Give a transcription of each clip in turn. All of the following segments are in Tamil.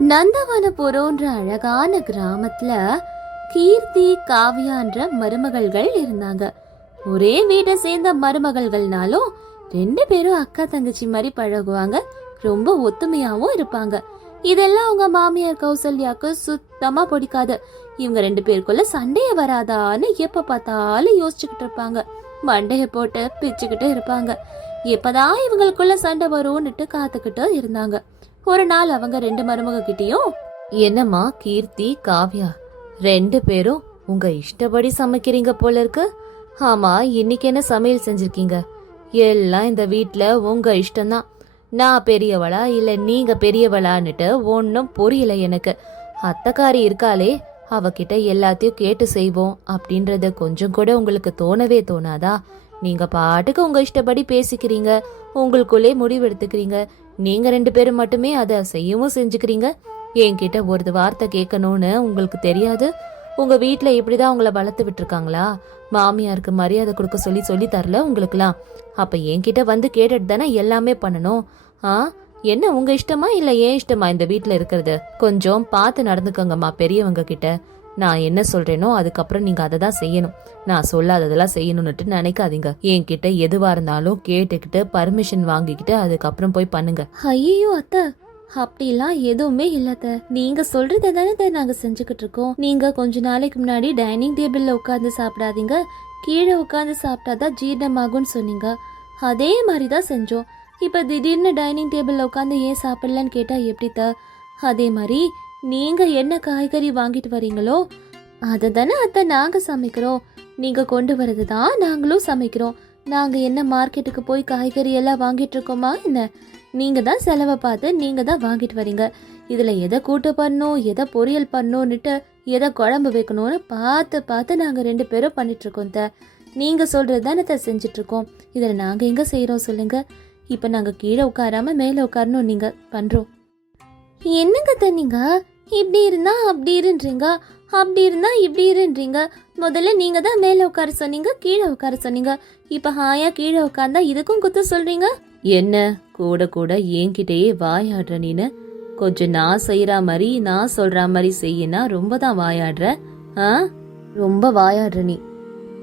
நந்தவனபுரோன்ற அழகான கிராமத்துல கீர்த்தி காவியான்ற மருமகள்கள் இருந்தாங்க. ஒரே வீட்டை சேர்ந்த மருமகள்கள்னாலும் ரெண்டு பேரும் அக்கா தங்கச்சி மாதிரி பழகுவாங்க. ரொம்ப ஒத்துமையாவும் இருப்பாங்க. இதெல்லாம் அவங்க மாமியார் கௌசல்யாக்கு சுத்தமா பிடிக்காது. இவங்க ரெண்டு பேருக்குள்ள சண்டைய வராதான்னு எப்ப பார்த்தாலும் யோசிச்சுக்கிட்டு இருப்பாங்க. மண்டைய போட்டு பிச்சுக்கிட்டு இருப்பாங்க. எப்பதான் இவங்களுக்குள்ள சண்டை வரும்னுட்டு காத்துக்கிட்டு இருந்தாங்க. ஒரு நாள் அவங்க ரெண்டு மருமக கிட்டயும் என்னம்மா கீர்த்தி காவ்யா ரெண்டு பேரும் உங்க இஷ்டப்படி சமைக்கிறீங்க போல இருக்கு. ஆமா இன்னைக்கு என்ன சமையல் செஞ்சிருக்கீங்க? எல்லாம் இந்த வீட்ல உங்க இஷ்டம்தான். நான் பெரியவளா இல்ல நீங்க பெரியவளான்னுட்டு ஒன்னும் புரியல எனக்கு. அத்தக்காரி இருக்காளே அவகிட்ட எல்லாத்தையும் கேட்டு செய்வோம் அப்படின்றத கொஞ்சம் கூட உங்களுக்கு தோணவே தோணாதா? நீங்க பாட்டுக்கு உங்க இஷ்டப்படி பேசிக்கிறீங்க. உங்களுக்குள்ளே முடிவெடுத்துக்கிறீங்க. நீங்க ரெண்டு பேரும் மட்டுமே அதை செய்யவும் செஞ்சுக்கிறீங்க. என்கிட்ட ஒரு வார்த்தை கேட்கணும்னு உங்களுக்கு தெரியாது. உங்க வீட்டுல இப்படிதான் உங்களை வளர்த்து விட்டுருக்காங்களா? மாமியாருக்கு மரியாதை கொடுக்க சொல்லி சொல்லி தரல உங்களுக்குலாம் அப்ப என்கிட்ட வந்து கேட்டுட்டு தானே எல்லாமே பண்ணணும். ஆ? என்ன உங்க இஷ்டமா இல்ல ஏன் இஷ்டமா இந்த வீட்டுல இருக்கிறது? கொஞ்சம் பார்த்து நடந்துக்கோங்கம்மா பெரியவங்க கிட்ட. நான் என்ன சொல்றேனோ அதுக்கப்புறம் நீங்க அதை தான் செய்யணும். நான் சொல்லாததெல்லாம் செய்யணும்னுட்டு நினைக்காதீங்க. என்கிட்ட எதுவா இருந்தாலும் கேட்டுக்கிட்டு பர்மிஷன் வாங்கிக்கிட்டு அதுக்கப்புறம் போய் பண்ணுங்க. ஐயோ அத்தை. அப்படிலாம் எதுவுமே இல்லத்த நீங்க சொல்றத தானே நாங்க செஞ்சுக்கிட்டு இருக்கோம். நீங்க கொஞ்ச நாளைக்கு முன்னாடி டைனிங் டேபிள்ல உட்காந்து சாப்பிடாதீங்க. கீழே உட்காந்து சாப்பிட்டாதான் ஜீரணமாகும்னு சொன்னீங்க. அதே மாதிரி தான் செஞ்சோம். இப்ப திடீர்னு டைனிங் டேபிள்ல உட்காந்து ஏன் சாப்பிடலன்னு கேட்டா எப்படி த அதே மாதிரி நீங்க என்ன காய்கறி வாங்கிட்டு வரீங்களோ அதை தானே அத்தை நாங்க சமைக்கிறோம். நீங்க கொண்டு வரது தான் நாங்களும் சமைக்கிறோம். நாங்க என்ன மார்க்கெட்டுக்கு போய் காய்கறி எல்லாம் வாங்கிட்டு இருக்கோமா என்ன? நீங்க தான் செலவை பார்த்து நீங்க தான் வாங்கிட்டு வரீங்க. இதுல எதை கூட்டு பண்ணணும் எதை பொரியல் பண்ணோன்னுட்டு எதை குழம்பு வைக்கணும்னு பார்த்து பார்த்து நாங்க ரெண்டு பேரும் பண்ணிட்டு இருக்கோம் த நீங்க சொல்றது தானே த செஞ்சுட்டு இருக்கோம். இதுல நாங்க எங்க செய்யறோம் சொல்லுங்க. இப்ப நாங்க கீழே உட்காராம மேல உட்காரணும் நீங்க. பண்றோம். என்னங்க த இப்படி இருந்தா அப்படி இருன்றீங்க. அப்படி இருந்தா இப்படி இருன்றீங்க. முதல்ல நீங்க தான் மேல உட்கார சொன்னீங்க கீழே உட்கார சொன்னீங்க. இப்ப ஹாயா கீழே உட்கார்ந்தா இதுக்கும் குத்து சொல்றீங்க? என்ன? கூட கூட என்கிட்டயே வாயாடுற நீனு? கொஞ்சம் நான் செய்யற மாதிரி நான் சொல்ற மாதிரி செய்யினா ரொம்ப தான் வாயாடுற? ஆ? ரொம்ப வாயாடுற நீ.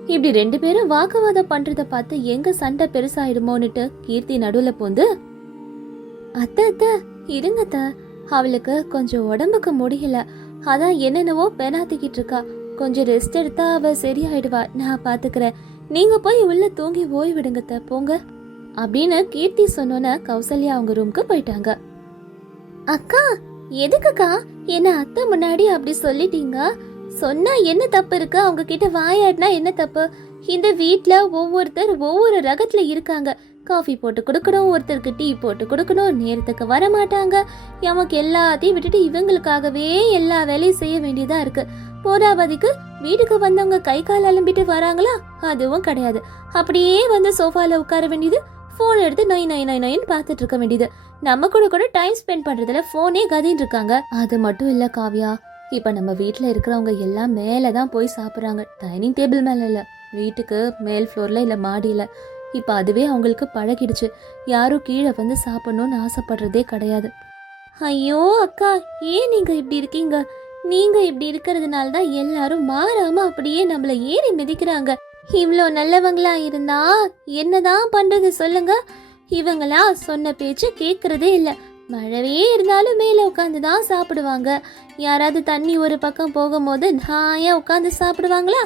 இப்படி ரெண்டு பேரும் வாக்குவாதம் பண்றத பார்த்து எங்க சண்டை பெருசாயிடுமோன்னுட்டு கீர்த்தி நடுவுல பூந்து அத்தை அத்தை இருங்க அத்தை. அவளுக்கு கொஞ்சம் உடம்புக்கு முடியல. அதான் என்னென்னவோ பெணாத்திக்கிட்டு இருக்கா. கொஞ்சம் ரெஸ்ட் எடுத்தா அவ சரியாயிடுவா. நான் பாத்துக்கிறேன். நீங்க போய் உள்ள தூங்கி ஓய்விடுங்க த போங்க. அப்படின்னு கீர்த்தி சொன்னோன்ன கௌசல்யா அவங்க ரூம்க்கு போயிட்டாங்க. அக்கா எதுக்குக்கா? என்ன அத்தை முன்னாடி அப்படி சொல்லிட்டீங்க? சொன்னா என்ன தப்பு இருக்கு? அவங்க கிட்ட வாயாடினா என்ன தப்பு? இந்த வீட்ல ஒவ்வொருத்தர் ஒவ்வொரு ரகத்துல இருக்காங்க. காஃபி போட்டு கொடுக்கணும் ஒருத்தருக்கு டீ போட்டு கொடுக்கணும் நேரத்துக்கு வர மாட்டாங்க நமக்கு எல்லாத்தையும் விட்டுட்டு இவங்களுக்காகவே எல்லா வேலையும் செய்ய வேண்டியதா இருக்கு. போதாவதிக்கு வீட்டுக்கு வந்தவங்க கை கால் அலம்பிட்டு வராங்களா? அதுவும் கிடையாது. அப்படியே வந்து சோஃபால உட்கார வேண்டியது ஃபோன் எடுத்து நொய் நொய் நொய் நொயின்னு பார்த்துட்டு இருக்க வேண்டியது. நம்ம கூட கூட டைம் ஸ்பெண்ட் பண்றதுல ஃபோனே கதின்னு இருக்காங்க. அது மட்டும் இல்ல காவியா. இப்ப நம்ம வீட்டில் இருக்கிறவங்க எல்லாம் மேலே தான் போய் சாப்பிடுறாங்க. டைனிங் டேபிள் மேல இல்ல. வீட்டுக்கு மேல் ஃப்ளோர்ல இல்ல மாடியில. இப்போ அதுவே அவங்களுக்கு பழகிடுச்சு. யாரும் கீழே வந்து சாப்பிடணும்னு ஆசைப்படுறதே கிடையாது. ஐயோ அக்கா ஏன் நீங்கள் இப்படி இருக்கீங்க? நீங்கள் இப்படி இருக்கிறதுனால தான் எல்லாரும் மாறாமல் அப்படியே நம்மளை ஏறி மிதிக்கிறாங்க. இவ்வளோ நல்லவங்களா இருந்தா என்னதான் பண்ணுறது சொல்லுங்க. இவங்களா சொன்ன பேச்சு கேட்கறதே இல்லை. மழவே இருந்தாலும் மேலே உட்காந்து தான் சாப்பிடுவாங்க. யாராவது தண்ணி ஒரு பக்கம் போகும்போது நாயாக உட்காந்து சாப்பிடுவாங்களா?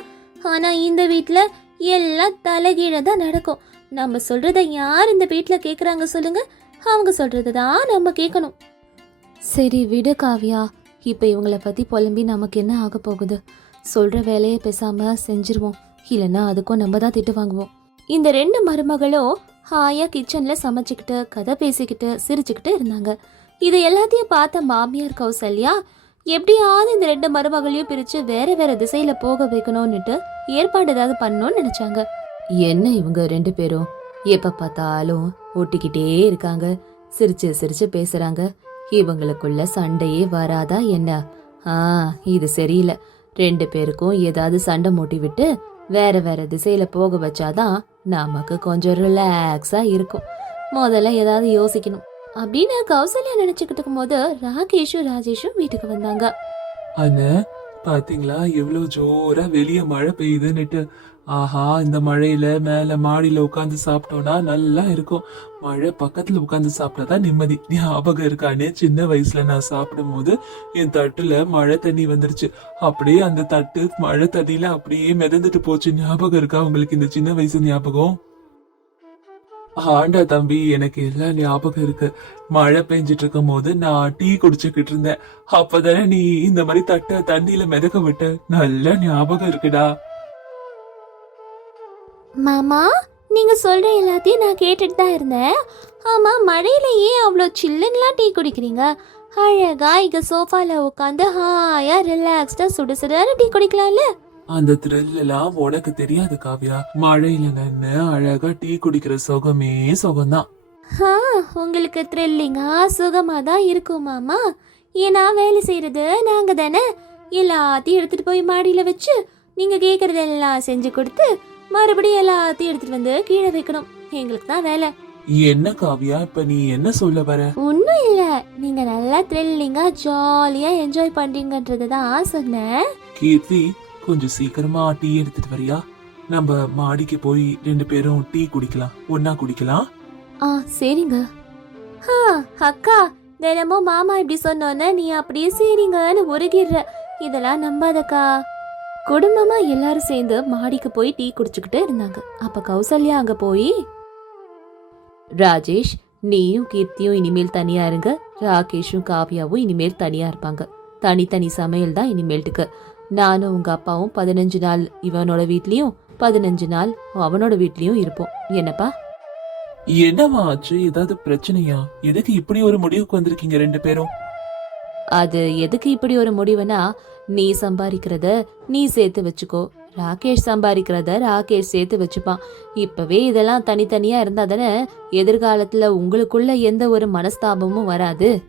ஆனால் இந்த வீட்டில் எல்லாம் தலைகீழே தான் நடக்கும். நம்ம சொல்றத யார் இந்த வீட்டில் கேக்குறாங்க சொல்லுங்க? அவங்க சொல்றத தான் நம்ம கேட்கணும் சரி விடு காவியா. இப்ப இவங்களை பத்தி புலம்பி நமக்கு என்ன ஆக போகுது? சொல்ற வேலையை பேசாம செஞ்சிருவோம். இல்லைன்னா அதுக்கும் நம்ம தான் திட்டு வாங்குவோம். இந்த ரெண்டு மருமகளும் ஹாயா கிச்சன்ல சமைச்சுக்கிட்டு கதை பேசிக்கிட்டு சிரிச்சுக்கிட்டு இருந்தாங்க. இது எல்லாத்தையும் பார்த்த மாமியார் கௌசல்யா எப்படியாவது இந்த ரெண்டு மருமகளையும் பிரிச்சு வேற வேற திசையில போக வைக்கணும்னுட்டு ஏற்பாடு ஏதாவது பண்ணணும்னு நினைச்சாங்க. என்ன இவங்க ரெண்டு பேரும்? எப்ப பார்த்தாலும் ஒட்டிக்கிட்டே இருக்காங்க. சிரிச்சு சிரிச்சு பேசுறாங்க. இவங்களுக்குள்ள சண்டையே வராதா என்ன? ஆ இது சரியில்லை. ரெண்டு பேருக்கும் ஏதாவது சண்டை மூட்டி விட்டு வேற வேற திசையில போக வச்சாதான் நமக்கு கொஞ்சம் ரிலாக்ஸா இருக்கும். முதல்ல ஏதாவது யோசிக்கணும். அப்படின்னு கௌசல்யா நினைச்சுக்கிட்டு இருக்கும்போது ராகேஷும் ராஜேஷும் வீட்டுக்கு வந்தாங்க. அண்ணா பாத்தீங்களா? எவ்வளவு ஜோரா வெளிய மழை பெய்யுதுன்னுட்டு. ஆஹா இந்த மழையில மேல மாடியில உட்காந்து சாப்பிட்டோம்னா நல்லா இருக்கும். மழை பக்கத்துல உட்காந்து சாப்பிட்டாதான் நிம்மதி. ஞாபகம் இருக்கானே? சின்ன வயசுல நான் சாப்பிடும் போது என் தட்டுல மழை தண்ணி வந்துருச்சு. அப்படியே அந்த தட்டு மழை தண்ணியில அப்படியே மிதந்துட்டு போச்சு. ஞாபகம் இருக்கா உங்களுக்கு இந்த சின்ன வயசு ஞாபகம்? ஆண்டா தம்பி எனக்கு எல்லாம் ஞாபகம் இருக்கு. மழை பெஞ்சிட்டு இருக்கும் போது நான் டீ குடிச்சுக்கிட்டு இருந்தேன். அப்பதானே நீ இந்த மாதிரி தட்ட தண்ணியில மிதக்க விட்ட? நல்ல ஞாபகம் இருக்குடா. மாமா நீங்க சொல்ற எல்லாத்தையும் நான் கேட்டுட்டு தான் இருந்தேன். ஆமா மழையில ஏன் அவ்வளோ சில்லுன்னுலாம் டீ குடிக்கிறீங்க. அழகா இங்க சோஃபால உட்காந்து ஹாயா ரிலாக்ஸ்டா சுடு சுடான டீ குடிக்கலாம்ல? அந்த எல்லாம் உனக்கு தெரியாது காவியா. மழையில நின்னு அழகா டீ குடிக்கிற சுகமே சுகம்தான். ஆ உங்களுக்கு த்ரில்லிங்கா சுகமா தான் இருக்கும் மாமா. ஏன்னா வேலை செய்யறது நாங்க தானே எல்லாத்தையும் எடுத்துட்டு போய் மாடியில வச்சு நீங்க கேக்குறதெல்லாம் செஞ்சு கொடுத்து மறுபடியும் எல்லாத்தையும் எடுத்துட்டு வந்து கீழே வைக்கணும். எங்களுக்கு தான் வேலை. என்ன காவியா இப்ப நீ என்ன சொல்ல வர? ஒன்றும் இல்லை. நீங்க நல்லா த்ரில்லிங்கா ஜாலியா என்ஜாய் பண்றீங்கன்றது தான் சொன்னேன். கீர்த்தி கொஞ்சம் சீக்கிரமா டீ எடுத்துட்டு வரியா? நம்ம மாடிக்கு போய் ரெண்டு பேரும் டீ குடிக்கலாம். ஒன்னா குடிக்கலாம்? ஆ சரிங்க. ஆ அக்கா தினமும் மாமா இப்படி சொன்னோன்னே நீ அப்படியே சரிங்கன்னு உருகிடுற. இதெல்லாம் நம்பாதக்கா. குடும்பமா எல்லாரும் சேர்ந்து மாடிக்கு போய் டீ குடிச்சுக்கிட்டு இருந்தாங்க. அப்ப கௌசல்யா அங்க போய் ராஜேஷ் நீயும் கீர்த்தியும் இனிமேல் தனியா இருங்க. ராகேஷும் காவியாவும் இனிமேல் தனியா இருப்பாங்க. தனித்தனி சமையல் தான் இனிமேல்ட்டுக்கு. நானும் உங்க அப்பாவும் பதினஞ்சு நாள் இவனோட வீட்லயும் பதினஞ்சு நாள் அவனோட வீட்லயும் இருப்போம். என்னப்பா? என்னவா ஆச்சு? ஏதாவது பிரச்சனையா? எதுக்கு இப்படி ஒரு முடிவுக்கு வந்திருக்கீங்க ரெண்டு பேரும்? அது எதுக்கு இப்படி ஒரு முடிவுனா நீ சம்பாதிக்கிறத நீ சேர்த்து வச்சுக்கோ. ராகேஷ் சம்பாதிக்கிறத ராகேஷ் சேர்த்து வச்சுப்பான். இப்பவே இதெல்லாம் தனித்தனியா இருந்தா தானே எதிர்காலத்துல உங்களுக்குள்ள எந்த ஒரு மனஸ்தாபமும் வராது.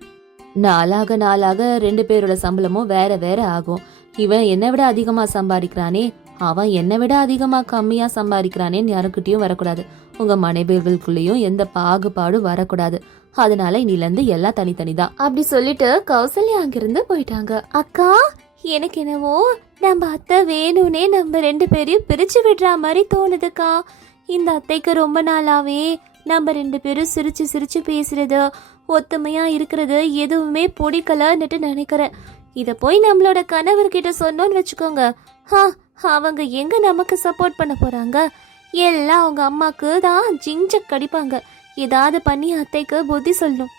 நாளாக நாளாக ரெண்டு பேரோட சம்பளமும் வேற வேற ஆகும். இவன் என்னை விட அதிகமா சம்பாதிக்கிறானே அவன் என்னை விட அதிகமா கம்மியா சம்பாதிக்கிறானேன்னு யாருக்கிட்டயும் வரக்கூடாது. உங்க மனைவிகளுக்குள்ளேயும் எந்த பாகுபாடும் வரக்கூடாது. அதனால இன்னில இருந்து எல்லாம் தனித்தனிதான். அப்படி சொல்லிட்டு கௌசல்யா அங்கிருந்து போயிட்டாங்க. அக்கா எனக்கு என்னவோ நம்ம அத்தை வேணும்னே நம்ம ரெண்டு பேரையும் பிரிச்சு விடுற மாதிரி தோணுதுக்கா. இந்த அத்தைக்கு ரொம்ப நாளாவே நம்ம ரெண்டு பேரும் சிரிச்சு சிரிச்சு பேசுறது ஒத்துமையா இருக்கிறது எதுவுமே பிடிக்கலன்னுட்டு நினைக்கிறேன். இதை போய் நம்மளோட கணவர்கிட்ட சொன்னோன்னு வச்சுக்கோங்க. ஹா அவங்க எங்க நமக்கு சப்போர்ட் பண்ண போறாங்க? எல்லாம் அவங்க அம்மாக்கு தான் ஜிஞ்சக் கடிப்பாங்க. ஏதாவது பண்ணி அத்தைக்கு புத்தி சொல்லணும்.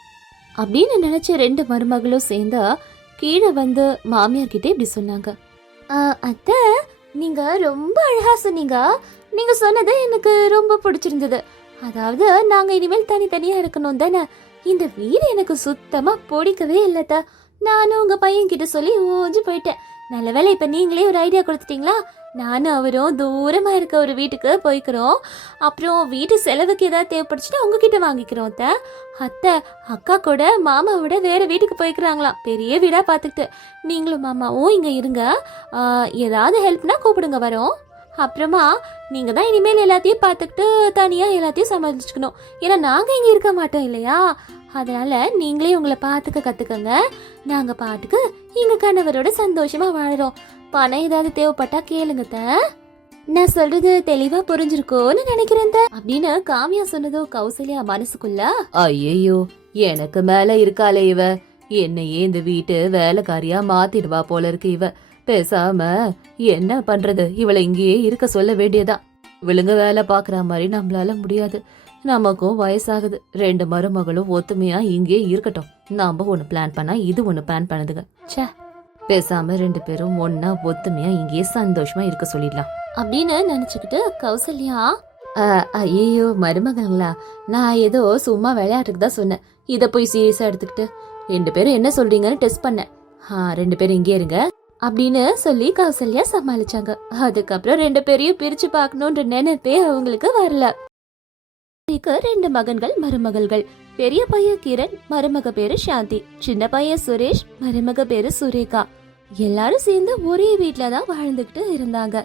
அப்படின்னு நினைச்ச ரெண்டு மருமகளும் சேர்ந்து கீழே வந்து மாமியார் கிட்ட இப்படி சொன்னாங்க. "ஆ, அத்தை நீங்க ரொம்ப அழகா சொன்னீங்க. நீங்க சொன்னது எனக்கு ரொம்ப பிடிச்சிருந்தது. அதாவது நாங்க இனிமேல் தனித்தனியா இருக்கணும் தானே. இந்த வீடு எனக்கு சுத்தமா பிடிக்கவே இல்லத்தா நானும் உங்க பையன் கிட்ட சொல்லி ஓஞ்சு போயிட்டேன். நல்ல வேளை இப்ப நீங்களே ஒரு ஐடியா கொடுத்துட்டீங்களா? நானும் அவரும் தூரமாக இருக்க ஒரு வீட்டுக்கு போய்க்கிறோம். அப்புறம் வீட்டு செலவுக்கு ஏதாவது தேவைப்படுச்சுன்னா உங்ககிட்ட வாங்கிக்கிறோம் அத்தை. அத்தை அக்கா கூட மாமாவோட வேற வீட்டுக்கு போய்க்கிறாங்களாம். பெரிய வீடாக பார்த்துக்கிட்டு. நீங்களும் மாமாவும் இங்கே இருங்க. ஏதாவது ஹெல்ப்னா கூப்பிடுங்க வரோம். அப்புறமா நீங்கள் தான் இனிமேல் எல்லாத்தையும் பார்த்துக்கிட்டு தனியாக எல்லாத்தையும் சமாளிச்சுக்கணும். ஏன்னா நாங்கள் இங்கே இருக்க மாட்டோம் இல்லையா? அதனால் நீங்களே உங்களை பார்த்துக்க கற்றுக்கங்க நாங்கள் பாட்டுக்கு எங்கள் கணவரோட சந்தோஷமாக வாழ்கிறோம் பணம் ஏதாவது தேவைப்பட்டா கேளுங்க அத்தை. நான் சொல்றது தெளிவா புரிஞ்சிருக்கோன்னு நினைக்கிறேன். அப்படின்னு காமியா சொன்னதோ கௌசல்யா மனசுக்குள்ள ஐயோ எனக்கு மேல இருக்காளே இவ. என்னையே இந்த வீட்டு வேலைக்காரியா மாத்திடுவா போல இருக்கு இவ. பேசாம என்ன பண்றது? இவளை இங்கேயே இருக்க சொல்ல வேண்டியதா? இவளுங்க வேலை பாக்குற மாதிரி நம்மளால முடியாது. நமக்கும் வயசாகுது. ரெண்டு மருமகளும் ஒத்துமையா இங்கேயே இருக்கட்டும். நாம ஒண்ணு பிளான் பண்ணா இது ஒண்ணு பிளான் பண்ணுதுங்க. ச்சே பேசாம ரெண்டு பேரும் ஒன்னா ஒத்துமையா இங்கேயே சந்தோஷமா இருக்க சொல்லிடலாம். அப்படின்னு நினைச்சுக்கிட்டு கௌசல்யா ஐயோ மருமகளா நான் ஏதோ சும்மா விளையாட்டுக்கு தான் சொன்னேன். இதை போய் சீரியஸா எடுத்துக்கிட்டு ரெண்டு பேரும் என்ன சொல்றீங்கன்னு டெஸ்ட் பண்ணேன். ரெண்டு பேரும் இங்கே இருங்க அப்படின்னு சொல்லி கௌசல்யா சமாளிச்சாங்க. அதுக்கப்புறம் ரெண்டு பேரையும் பிரிச்சு பார்க்கணுன்ற நினைப்பே அவங்களுக்கு வரல. ரெண்டு மகன்கள் மருமகள்கள். பெரிய பையன் கிரண் மருமக பேரு சாந்தி. சின்ன பையன் சுரேஷ் மருமக பேரு சுரேகா. எல்லாரும் சேர்ந்து ஒரே வீட்டில் தான் வாழ்ந்துகிட்டு இருந்தாங்க.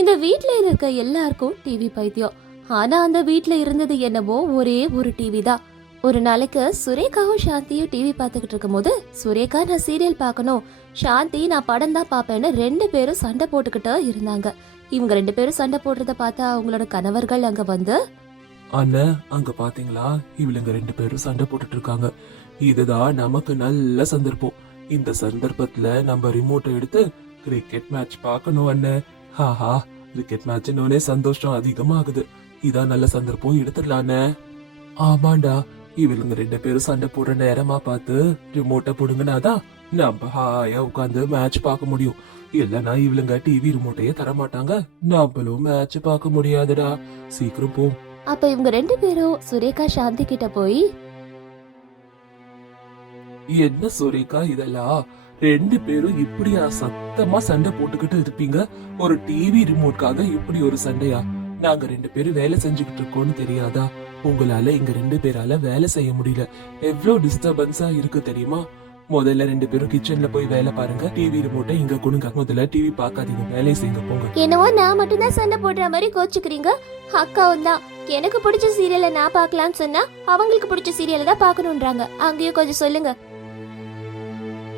இந்த வீட்டில் இருக்க எல்லாருக்கும் டிவி பைத்தியம். ஆனா அந்த வீட்டில் இருந்தது என்னமோ ஒரே ஒரு டிவி தான். ஒரு நாளைக்கு சுரேகாவும் சாந்தியும் டிவி பார்த்துக்கிட்டு இருக்கும்போது சுரேகா நான் சீரியல் பார்க்கணும். சாந்தி நான் படம் தான் பார்ப்பேன்னு ரெண்டு பேரும் சண்டை போட்டுக்கிட்டு இருந்தாங்க. இவங்க ரெண்டு பேரும் சண்டை போடுறத பார்த்தா அவங்களோட கணவர்கள் அங்க வந்து அண்ணன் அங்க பாத்தீங்களா? இவளுங்க ரெண்டு பேரும் சண்டை போட்டுட்டு இருக்காங்க. இதுதான் நமக்கு நல்ல சந்தர்ப்பம். இந்த சந்தர்ப்பத்துல நம்ம ரிமோட்டை எடுத்து கிரிக்கெட் மேட்ச் பார்க்கணும் அண்ணே. ஹாஹா கிரிக்கெட் மேட்ச்னோடனே சந்தோஷம் அதிகமாகுது. இதான் நல்ல சந்தர்ப்பம் எடுத்துடலானே ஆமாண்டா இவளுங்க ரெண்டு பேரும் சண்டை போடுற நேரமா பார்த்து ரிமோட்டை புடுங்கினாதான் நம்ம ஹாயா உட்காந்து மேட்ச் பார்க்க முடியும். இல்லனா இவளுங்க டிவி ரிமோட்டையே தர மாட்டாங்க. நம்மளும் மேட்ச் பார்க்க முடியாதுடா. சீக்கிரம் போ. அப்ப இவங்க ரெண்டு பேரும் சுரேகா சாந்தி கிட்ட போய் என்ன சுரேகா இதெல்லாம்? ரெண்டு பேரும் இப்படியா சத்தமா சண்டை போட்டுக்கிட்டு இருப்பீங்க? ஒரு டிவி ரிமோட்காக இப்படி ஒரு சண்டையா? நாங்க ரெண்டு பேரும் வேலை செஞ்சுக்கிட்டு இருக்கோம்னு தெரியாதா? உங்களால இங்க ரெண்டு பேரால வேலை செய்ய முடியல. எவ்வளவு டிஸ்டர்பன்ஸா இருக்கு தெரியுமா? முதல்ல ரெண்டு பேரும் கிச்சன்ல போய் வேலை பாருங்க. டிவி ரிமோட்டை இங்க கொடுங்க. முதல்ல டிவி பாக்காதீங்க வேலையை செய்யுங்க போங்க. என்னவோ நான் மட்டும்தான் சண்டை போடுற மாதிரி கோச்சுக்கிறீங்க. அக்காவும் தான். எனக்கு பிடிச்ச சீரியலை நான் பார்க்கலாம்னு சொன்னா அவங்களுக்கு பிடிச்ச சீரியலை தான் பாக்கணும்ன்றாங்க அங்கேயும் கொஞ்சம் சொல்லுங்க.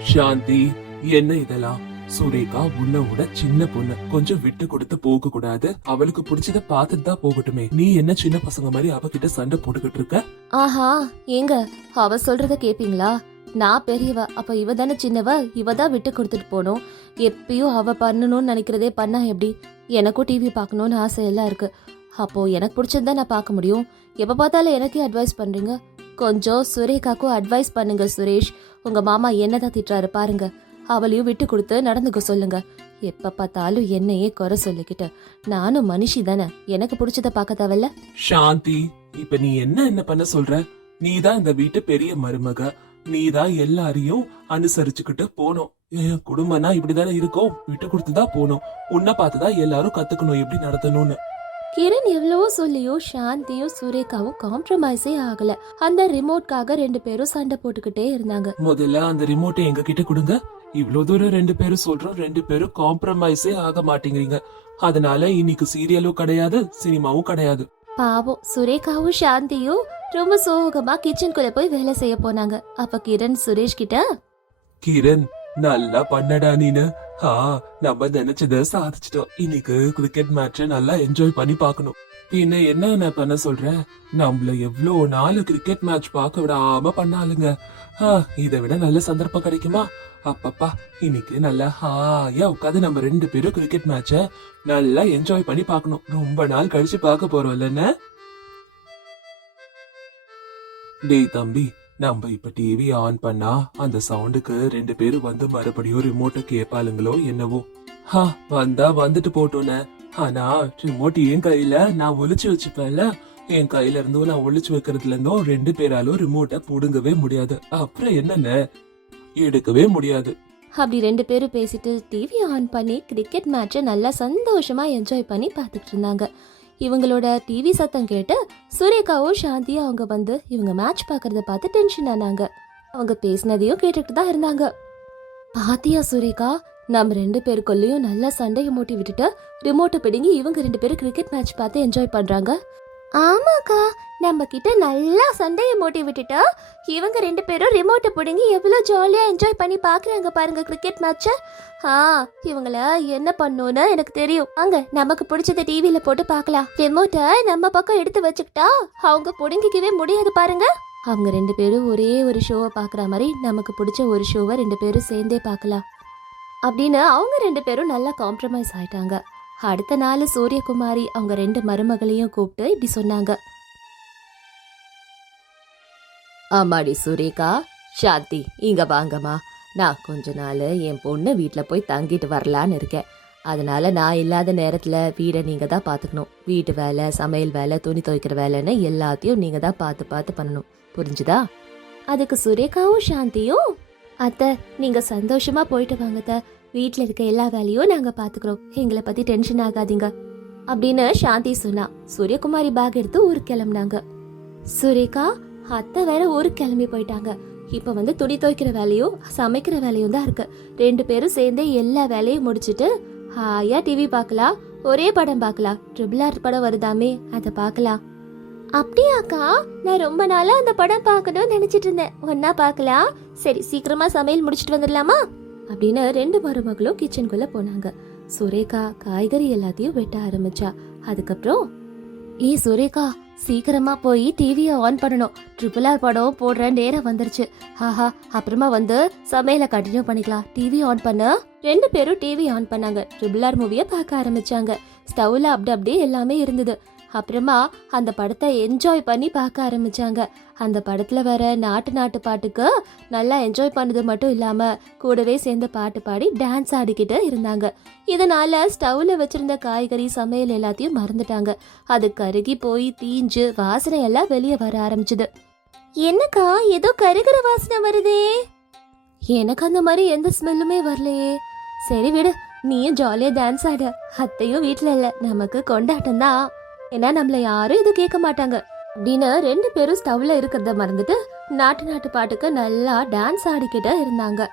சாந்தி என்ன இதெல்லாம்? சுரேகா உன்னோட சின்ன பொண்ணு. கொஞ்சம் விட்டு கொடுத்து போக கூடாது. அவளுக்கு பிடிச்சத பார்த்துட்டு தான் போகட்டுமே. நீ என்ன சின்ன பசங்க மாதிரி அவகிட்ட சண்டை போட்டுக்கிட்டு இருக்க? ஆஹா ஏங்க அவ சொல்றத கேப்பீங்களா? நான் பெரியவ அப்ப இவ தானே சின்னவ? இவ தான் விட்டு கொடுத்துட்டு போனோம் எப்பயும் அவ பண்ணணும்னு நினைக்கிறதே பண்ணா எப்படி? எனக்கும் டிவி பார்க்கணும்னு ஆசை எல்லாம் இருக்கு. அப்போ எனக்கு பிடிச்சது நான் பார்க்க முடியும். எப்ப பார்த்தாலும் எனக்கே அட்வைஸ் பண்றீங்க? கொஞ்சம் சுரேகாக்கும் அட்வைஸ் பண்ணுங்க சுரேஷ். உங்க மாமா என்னதான் திட்டுறாரு பாருங்க. அவளையும் விட்டு கொடுத்து நடந்துக்க சொல்லுங்க. எப்ப பார்த்தாலும் என்னையே குறை சொல்லிக்கிட்டு நானும் மனுஷி தானே. எனக்கு பிடிச்சத பார்க்க தேவையில்ல? சாந்தி இப்ப நீ என்ன என்ன பண்ண சொல்ற? நீதான் இந்த வீட்டு பெரிய மருமக. நீதான் எல்லாரையும் அனுசரிச்சுக்கிட்டு போனோம் என் குடும்பம்னா இப்படிதானே இருக்கும். விட்டு கொடுத்துதான் போனோம் உன்னை பார்த்துதான் எல்லாரும் கத்துக்கணும் எப்படி நடத்தணும்னு. கிரண் எவ்வளவோ சொல்லியும் சாந்தியும் சுரேகாவும் காம்ப்ரமைஸே ஆகல. அந்த ரிமோட்காக ரெண்டு பேரும் சண்டை போட்டுக்கிட்டே இருந்தாங்க. முதல்ல அந்த ரிமோட்டை எங்க கிட்ட கொடுங்க. இவ்வளவு தூரம் ரெண்டு பேரும் சொல்றோம் ரெண்டு பேரும் காம்ப்ரமைஸே ஆக மாட்டேங்கிறீங்க. அதனால இன்னைக்கு சீரியலும் கிடையாது சினிமாவும் கிடையாது. பாவம் சுரேகாவும் சாந்தியும் ரொம்ப சோகமா கிச்சனுக்குள்ள போய் வேலை செய்ய போனாங்க. அப்ப கிரண் சுரேஷ் கிட்ட? கிரண் நல்லா பண்ணடா நீனு. ஆ நம்ம நினைச்சத சாதிச்சிட்டோம். இன்னைக்கு கிரிக்கெட் மேட்ச நல்லா என்ஜாய் பண்ணி பார்க்கணும். பின்ன என்ன நான் பண்ண சொல்றேன்? நம்மள எவ்வளோ நாள் கிரிக்கெட் மேட்ச் பார்க்க விடாம பண்ணாலுங்க இதை விட நல்ல சந்தர்ப்பம் கிடைக்குமா? அப்பப்பா இன்னைக்கு நல்லா ஹாயா உட்காந்து நம்ம ரெண்டு பேரும் கிரிக்கெட் மேட்ச நல்லா என்ஜாய் பண்ணி பார்க்கணும். ரொம்ப நாள் கழிச்சு பார்க்க போறோம் இல்லைன்னு? டேய் தம்பி நம்ம இப்ப டிவி ஆன் பண்ணா அந்த சவுண்டுக்கு ரெண்டு பேரும் வந்து மறுபடியும் ரிமோட்டை கேட்பாளுங்களோ என்னவோ. ஹா வந்தா வந்துட்டு போட்டோன்னு ஆனா ரிமோட் என் கையில நான் ஒளிச்சு வச்சுப்பேன்ல. என் கையில இருந்தும் நான் ஒளிச்சு வைக்கிறதுல இருந்தும் ரெண்டு பேராலும் ரிமோட்டை புடுங்கவே முடியாது. அப்புறம் என்னென்ன எடுக்கவே முடியாது. அப்படி ரெண்டு பேரும் பேசிட்டு டிவி ஆன் பண்ணி கிரிக்கெட் மேட்சை நல்லா சந்தோஷமா என்ஜாய் பண்ணி பார்த்துட்டு இருந்தாங்க. இவங்களோட டிவி சத்தம் கேட்டு சுரேகாவும் சாந்தியும் அவங்க வந்து இவங்க மேட்ச் பார்க்கறத பார்த்து டென்ஷன் ஆனாங்க. அவங்க பேசினதையும் கேட்டுட்டு தான் இருந்தாங்க. பாத்தியா சுரேகா? நம்ம ரெண்டு பேருக்குள்ளேயும் நல்லா சண்டையை மூட்டி விட்டுட்டு ரிமோட்டை பிடுங்கி இவங்க ரெண்டு பேரும் கிரிக்கெட் மேட்ச் பார்த்து என்ஜாய் பண்ணுறாங்க ஆமாக்கா நம்ம கிட்ட நல்லா சண்டையை மூட்டி விட்டுட்டா இவங்க ரெண்டு பேரும் ரிமோட்டை பிடுங்கி எவ்வளோ ஜாலியாக என்ஜாய் பண்ணி பார்க்குறாங்க பாருங்க கிரிக்கெட் மேட்ச்சை ஆ இவங்கள என்ன பண்ணுன்னு எனக்கு தெரியும். அங்க நமக்கு பிடிச்சத டிவியில் போட்டு பார்க்கலாம் ரிமோட்டை நம்ம பக்கம் எடுத்து வச்சுக்கிட்டா அவங்க பிடுங்கிக்கவே முடியாது பாருங்க. அவங்க ரெண்டு பேரும் ஒரே ஒரு ஷோவை பார்க்குற மாதிரி நமக்கு பிடிச்ச ஒரு ஷோவை ரெண்டு பேரும் சேர்ந்தே பார்க்கலாம் அப்படின்னு அவங்க ரெண்டு பேரும் நல்லா காம்ப்ரமைஸ் ஆயிட்டாங்க. அடுத்த நாள் சூரியகுமாரி அவங்க ரெண்டு மருமகளையும் கூப்பிட்டு இப்படி சொன்னாங்க. ஆமாடி சுரேகா சாந்தி இங்க வாங்கம்மா. நான் கொஞ்ச நாள் என் பொண்ணு வீட்டில் போய் தங்கிட்டு வரலான்னு இருக்கேன். அதனால நான் இல்லாத நேரத்தில் வீடை நீங்கள் தான் பார்த்துக்கணும் வீட்டு வேலை சமையல் வேலை துணி துவைக்கிற வேலைன்னு எல்லாத்தையும் நீங்கள் தான் பார்த்து பார்த்து பண்ணணும். புரிஞ்சுதா? அதுக்கு சுரேகாவும் சாந்தியும் அத்தை நீங்கள் சந்தோஷமா போயிட்டு வாங்க அத்தை வீட்டில் இருக்க எல்லா வேலையும் நாங்கள் பார்த்துக்குறோம் எங்களை பற்றி டென்ஷன் ஆகாதீங்க. அப்படின்னு சாந்தி சொன்னா. சூரியகுமாரி பேக் எடுத்து ஊருக்கு கிளம்புனாங்க. சுரேகா அத்தை வேற ஊருக்கு கிளம்பி போயிட்டாங்க. இப்ப வந்து துணி துவைக்கிற வேலையும் சமைக்கிற வேலையும் தான் இருக்கு. ரெண்டு பேரும் சேர்ந்தே எல்லா வேலையும் முடிச்சிட்டு ஹாயா டிவி பார்க்கலாம் ஒரே படம் பார்க்கலாம். ட்ரிபிள் ஆர் படம் வருதாமே அதை பார்க்கலாம். அப்படியாக்கா நான் ரொம்ப நாளா அந்த படம் பார்க்கணும்னு நினைச்சிட்டு இருந்தேன். ஒன்னா பார்க்கலாம் சரி சீக்கிரமா சமையல் முடிச்சிட்டு வந்துடலாமா? அப்படின்னு ரெண்டு மருமகளும் கிச்சனுக்குள்ள போனாங்க. சுரேகா காய்கறி எல்லாத்தையும் வெட்ட ஆரம்பிச்சா. அதுக்கப்புறம் ஏ சுரேகா சீக்கிரமா போய் டிவியை ஆன் பண்ணணும். ட்ரிபிள் ஆர் படம் போடுற நேரம் வந்துருச்சு. ஆஹா அப்புறமா வந்து சமையலை கண்டினியூ பண்ணிக்கலாம். டிவி ஆன் பண்ண. ரெண்டு பேரும் டிவி ஆன் பண்ணாங்க. ட்ரிபிள் ஆர் மூவியை பார்க்க ஆரம்பிச்சாங்க. ஸ்டவ்ல அப்படி அப்படியே எல்லாமே இருந்தது. அப்புறமா அந்த படத்தை என்ஜாய் பண்ணி பார்க்க ஆரம்பித்தாங்க அந்த படத்தில் வர நாட்டு நாட்டு பாட்டுக்கு நல்லா என்ஜாய் பண்ணது மட்டும் இல்லாமல் கூடவே சேர்ந்து பாட்டு பாடி டான்ஸ் ஆடிக்கிட்டு இருந்தாங்க. இதனால் ஸ்டவ்வில் வச்சுருந்த காய்கறி சமையல் எல்லாத்தையும் மறந்துட்டாங்க. அது கருகி போய் தீஞ்சு வாசனை எல்லாம் வெளியே வர ஆரம்பிச்சுது. என்னக்கா ஏதோ கருகிற வாசனை வருதே. எனக்கு அந்த மாதிரி எந்த ஸ்மெல்லுமே வரலையே. சரி விடு நீயும் ஜாலியாக டான்ஸ் ஆடு. அத்தையும் வீட்டில் இல்லை நமக்கு கொண்டாட்டம் தான் ஏன்னா நம்மள யாரும் எதுவும் கேட்க மாட்டாங்க. அப்படின்னு ரெண்டு பேரும் ஸ்டவ்ல இருக்கிறத மறந்துட்டு நாட்டு நாட்டு பாட்டுக்கு நல்லா டான்ஸ் ஆடிக்கிட்டு இருந்தாங்க.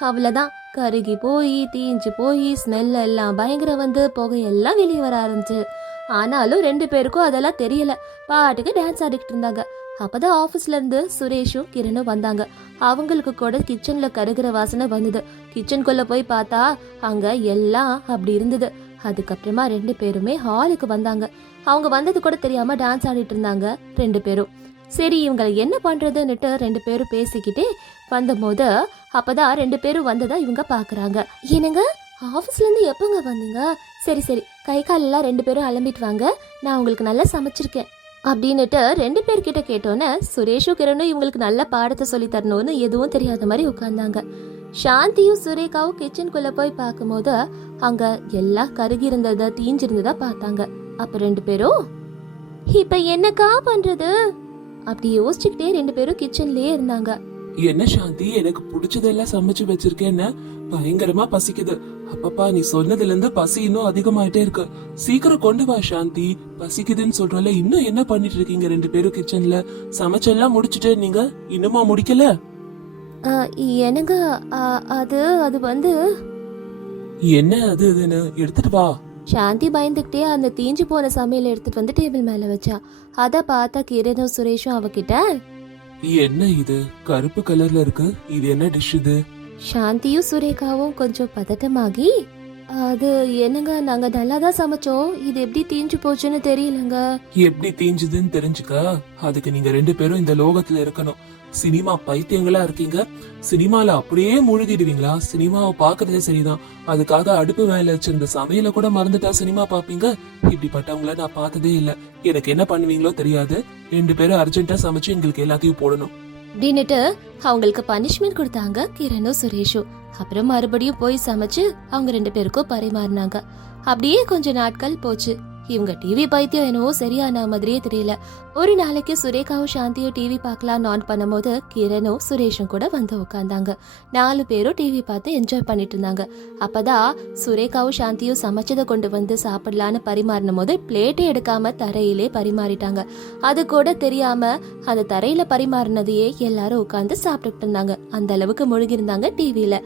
அவ்வளோதான் கருகி போய் தீஞ்சு போய் ஸ்மெல் எல்லாம் பயங்கர வந்து புகையெல்லாம் வெளியே வர ஆரம்பிச்சு. ஆனாலும் ரெண்டு பேருக்கும் அதெல்லாம் தெரியல. பாட்டுக்கு டான்ஸ் ஆடிக்கிட்டு இருந்தாங்க. அப்பதான் ஆபீஸ்ல இருந்து சுரேஷும் கிரணும் வந்தாங்க. அவங்களுக்கு கூட கிச்சன்ல கருகிற வாசனை வந்தது. கிச்சனுக்குள்ள போய் பார்த்தா அங்க எல்லாம் அப்படி இருந்தது. அதுக்கப்புறமா ரெண்டு பேருமே ஹாலுக்கு வந்தாங்க. அவங்க வந்தது கூட தெரியாம டான்ஸ் ஆடிட்டு இருந்தாங்க ரெண்டு பேரும். சரி இவங்களை என்ன பண்றதுன்னுட்டு ரெண்டு பேரும் பேசிக்கிட்டே வந்தபோது அப்பதான் ரெண்டு பேரும் வந்ததா இவங்க பாக்குறாங்க. என்னங்க? ஆபீஸ்ல இருந்து எப்பங்க வந்தீங்க? சரி சரி கை கால் எல்லாம் ரெண்டு பேரும் அலம்பிட்டு வாங்க. நான் உங்களுக்கு நல்லா சமைச்சிருக்கேன். அப்படின்னுட்டு ரெண்டு பேர்கிட்ட கேட்டோன்னே சுரேஷும் கிரணும் இவங்களுக்கு நல்ல பாடத்தை சொல்லி தரணும்னு எதுவும் தெரியாத மாதிரி உட்கார்ந்தாங்க. சாந்தியும் சுரேகாவும் கிச்சனுக்குள்ள போய் பார்க்கும்போது அங்க எல்லாம் கருகி இருந்தத தீஞ்சிருந்ததா பார்த்தாங்க. அப்ப ரெண்டு பேரும் இப்ப என்னக்கா பண்றது? அப்படி யோசிச்சுக்கிட்டே ரெண்டு பேரும் கிச்சன்லயே இருந்தாங்க. என்ன சாந்தி எனக்கு பிடிச்சதெல்லாம் சமைச்சு வச்சிருக்கேன்னு பயங்கரமா பசிக்குது. அப்பப்பா நீ சொன்னதுல இருந்து பசி இன்னும் அதிகமாயிட்டே இருக்கு. சீக்கிரம் கொண்டு வா சாந்தி பசிக்குதுன்னு சொல்றல இன்னும் என்ன பண்ணிட்டு இருக்கீங்க ரெண்டு பேரும் கிச்சன்ல சமைச்செல்லாம் முடிச்சிட்டு நீங்க இன்னுமா முடிக்கல? ஆ, அது அது வந்து என்ன அது இதுன்னு எடுத்துட்டு வா. சாந்தி பயந்துக்கிட்டே அந்த தீஞ்சு போன சமையல் எடுத்துட்டு வந்து டேபிள் மேல வச்சா. அத பார்த்தா கிரணும் சுரேஷும் அவகிட்ட? என்ன இது? கருப்பு கலர்ல இருக்கு. இது என்ன டிஷ் இது? சாந்தியும் சுரேகாவும் கொஞ்சம் பதட்டமாகி அது என்னங்க நாங்க நல்லா தான் சமைச்சோம். இது எப்படி தீஞ்சு போச்சுன்னு தெரியலங்க. எப்படி தீஞ்சுதுன்னு தெரிஞ்சுக்க. அதுக்கு நீங்க ரெண்டு பேரும் இந்த லோகத்துல இருக்கணும். சினிமா பைத்தியங்களா இருக்கீங்க? சினிமால அப்படியே மூழ்கிடுவீங்களா? சினிமாவை பாக்குறதே சரிதான். அதுக்காக அடுப்பு வேலை வச்சிருந்த சமையல கூட மறந்துட்டா சினிமா பாப்பீங்க இப்படிப்பட்டவங்கள நான் பார்த்ததே இல்ல. எனக்கு என்ன பண்ணுவீங்களோ தெரியாது. ரெண்டு பேரும் அர்ஜென்ட்டா சமைச்சு எங்களுக்கு எல்லாத்தையும் போடணும். அப்படின்னுட்டு அவங்களுக்கு பனிஷ்மெண்ட் கொடுத்தாங்க கிரணும் சுரேஷும் அப்புறம் மறுபடியும் போய் சமைச்சு அவங்க ரெண்டு பேருக்கும் பரிமாறினாங்க. அப்படியே கொஞ்ச நாட்கள் போச்சு. இவங்க டிவி பைத்தியம் என்னவோ சரியான மாதிரியே தெரியல. ஒரு நாளைக்கு சுரேகாவும் சாந்தியும் டிவி பார்க்கலாம்னு ஆன் பண்ணும்போது கிரணும் சுரேஷும் கூட வந்து உட்காந்தாங்க நாலு பேரும் டிவி பார்த்து என்ஜாய் பண்ணிட்டு இருந்தாங்க. அப்பதான் சுரேகாவும் சாந்தியும் சமைச்சதை கொண்டு வந்து சாப்பிடலான்னு பரிமாறின போது பிளேட்டே எடுக்காம தரையிலே பரிமாறிட்டாங்க. அது கூட தெரியாம அந்த தரையில பரிமாறினதையே எல்லாரும் உட்காந்து சாப்பிட்டுட்டு இருந்தாங்க. அந்த அளவுக்கு முழுகிருந்தாங்க டிவியில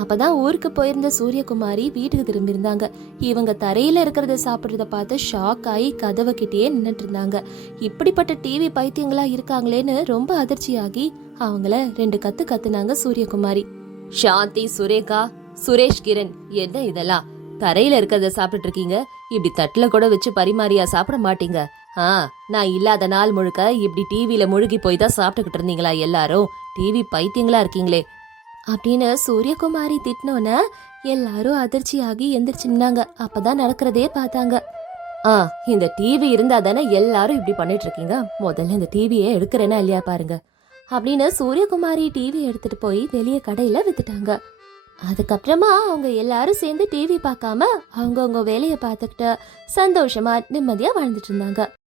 அப்பதான் ஊருக்கு போயிருந்த சூரியகுமாரி வீட்டுக்கு திரும்பியிருந்தாங்க. இவங்க தரையில இருக்கிறத சாப்பிடுறத பார்த்து ஷாக் ஆகி கதவை கிட்டேயே நின்றுட்டு இருந்தாங்க. இப்படிப்பட்ட டிவி பைத்தியங்களா இருக்காங்களேன்னு ரொம்ப அதிர்ச்சியாகி அவங்கள ரெண்டு கத்து கத்துனாங்க சூரியகுமாரி. சாந்தி சுரேகா சுரேஷ் கிரண் என்ன இதெல்லாம்? தரையில இருக்கிறத சாப்பிட்டு இருக்கீங்க? இப்படி தட்டுல கூட வச்சு பரிமாறியா சாப்பிட மாட்டீங்க? ஆ நான் இல்லாத நாள் முழுக்க இப்படி டிவியில முழுகி போய் தான் சாப்பிட்டுக்கிட்டு இருந்தீங்களா எல்லாரும்? டிவி பைத்தியங்களா இருக்கீங்களே. அப்படின்னு சூரியகுமாரி திட்டினோன்ன எல்லாரும் அதிர்ச்சியாகி எந்திரிச்சு நின்னாங்க. அப்பதான் நடக்கிறதே பார்த்தாங்க. ஆ இந்த டிவி இருந்தா தானே எல்லாரும் இப்படி பண்ணிட்டு இருக்கீங்க? முதல்ல இந்த டிவியை எடுக்கிறேன்னா இல்லையா பாருங்க. அப்படின்னு சூரியகுமாரி டிவி எடுத்துட்டு போய் வெளியே கடையில வித்துட்டாங்க. அதுக்கப்புறமா அவங்க எல்லாரும் சேர்ந்து டிவி பார்க்காம அவங்கவுங்க வேலையை பார்த்துக்கிட்டு சந்தோஷமா நிம்மதியா வாழ்ந்துட்டு இருந்தாங்க.